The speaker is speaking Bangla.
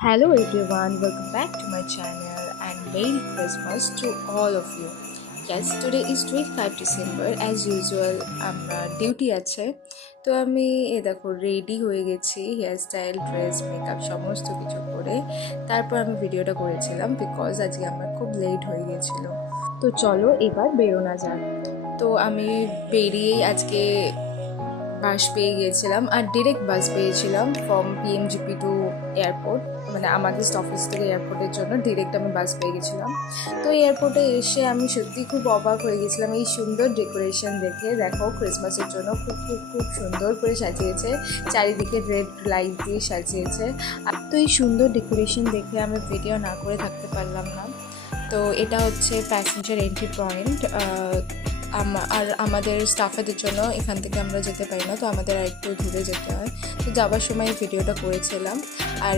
Hello everyone, welcome back to my channel and Merry Christmas to all of you. Yes, today is 25 December as usual আমরা ডিউটি আছে। তো আমি দেখো রেডি হয়ে গেছি, হেয়ার স্টাইল, ড্রেস, মেকআপ সমস্ত কিছু করে তারপর আমি ভিডিওটা করেছিলাম বিকজ আজকে আমার খুব লেট হয়ে গেছিলো। তো চলো এবার বেরোনা যাক। তো আমি বেরিয়েই আজকে বাস পেয়ে গিয়েছিলাম আর ডিরেক্ট বাস পেয়েছিলাম ফ্রম পিএমজিপি টু এয়ারপোর্ট, মানে আমাদের অফিস থেকে এয়ারপোর্টের জন্য ডিরেক্ট আমি বাস পেয়ে গেছিলাম। তো এয়ারপোর্টে এসে আমি সত্যি খুব অবাক হয়ে গেছিলাম এই সুন্দর ডেকোরেশন দেখে। দেখো ক্রিসমাসের জন্য খুব খুব খুব সুন্দর করে সাজিয়েছে, চারিদিকে রেড লাইট দিয়ে সাজিয়েছে। আর তো এই সুন্দর ডেকোরেশন দেখে আমি ভিডিও না করে থাকতে পারলাম না। তো এটা হচ্ছে প্যাসেঞ্জার এন্ট্রি পয়েন্ট, আর আমাদের স্টাফেদের জন্য এখান থেকে আমরা যেতে পারি না, তো আমাদের আর একটু দূরে যেতে হয়। তো যাওয়ার সময় ভিডিওটা করেছিলাম। আর